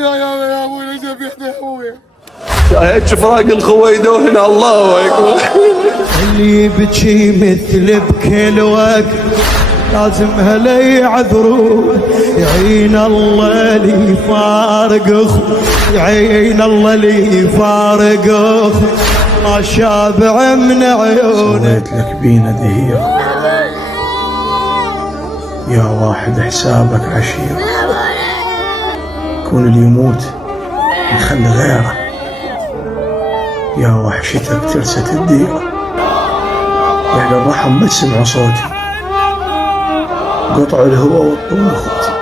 يا ابوي انا شبيت يا ابوي. شاهد فراق الخويده وهنا الله اكبر. اللي يبكي مثل بكل وقت لازم هلا يعذروه. يعين الله اللي يفارق اخو، يعين الله اللي يفارق اخو، ما شابع من عيونه. سويت لك بينا دهير يا واحد حسابك عشير، كون اللي يموت يخلي غيره، يا وحشتك ترست الديره. يا اهل الرحم ما تسمعوا صوتي، قطعوا الهوى والطول اخوتي.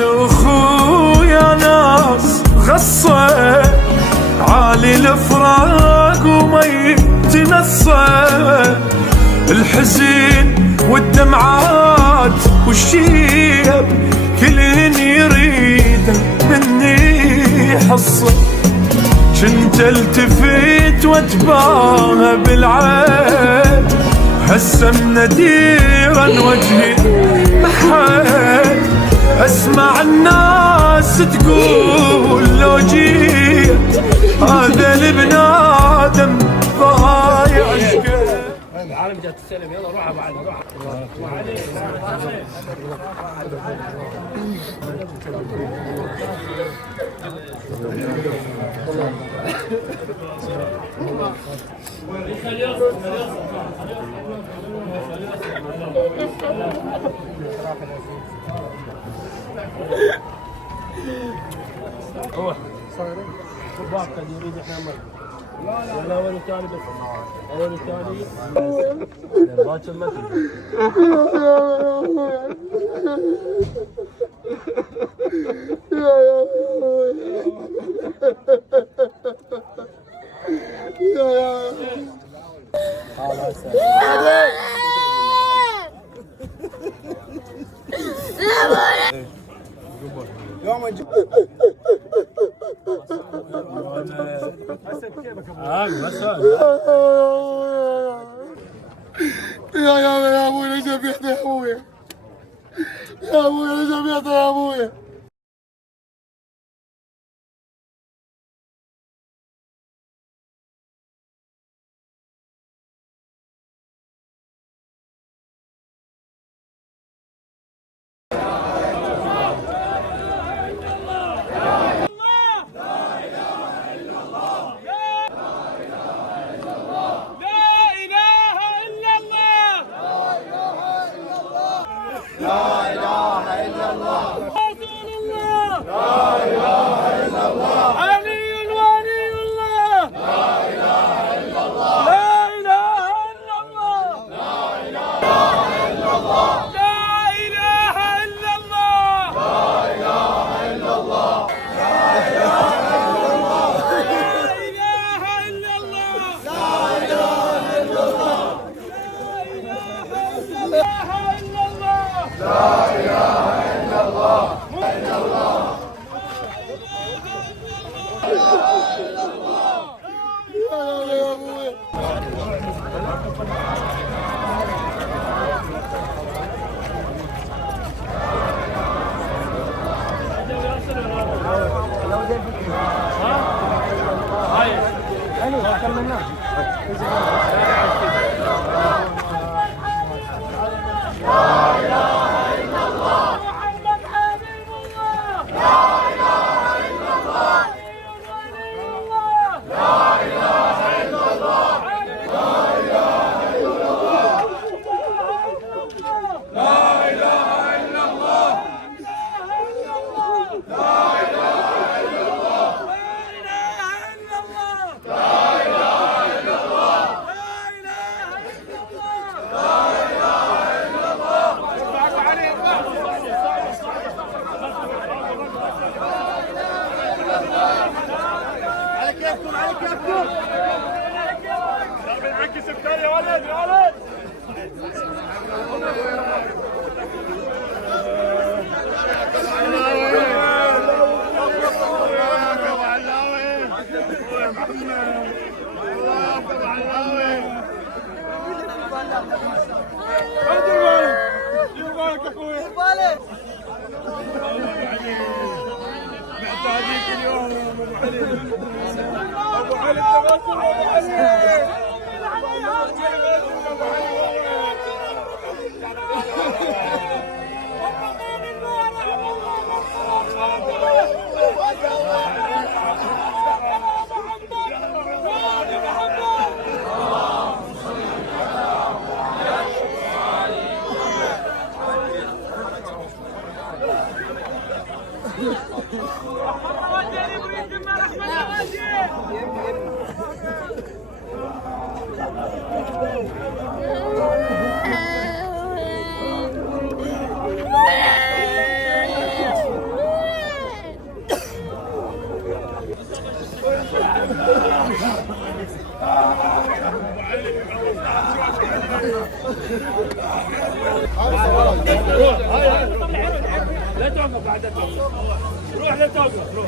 اخويا ناس غصه عالي الفراق وما يتنصى، الحزن والدمعات والشيب كلن يريد مني حصه. كنت التفت واتباهى بالعين، هسه مناديرا وجهي محيت. اسمع الناس تقول لو جيت هذا الابن ادم ضايع عشقه. العالم جات تستلم، يلا روح بعد روح. روح صغيرين كبار كان يريد احنا لا لا اول والثاني بس اول والثاني باكر ما تجي. يا ابوي انا شبيت يا ابوي. يا ابوي انا شبيت يا ابوي. لا اله الا محتاجيك اليوم ابو علي. ابو علي التغسل ابو علي. لا توقف بعد، روح لا توقف، روح.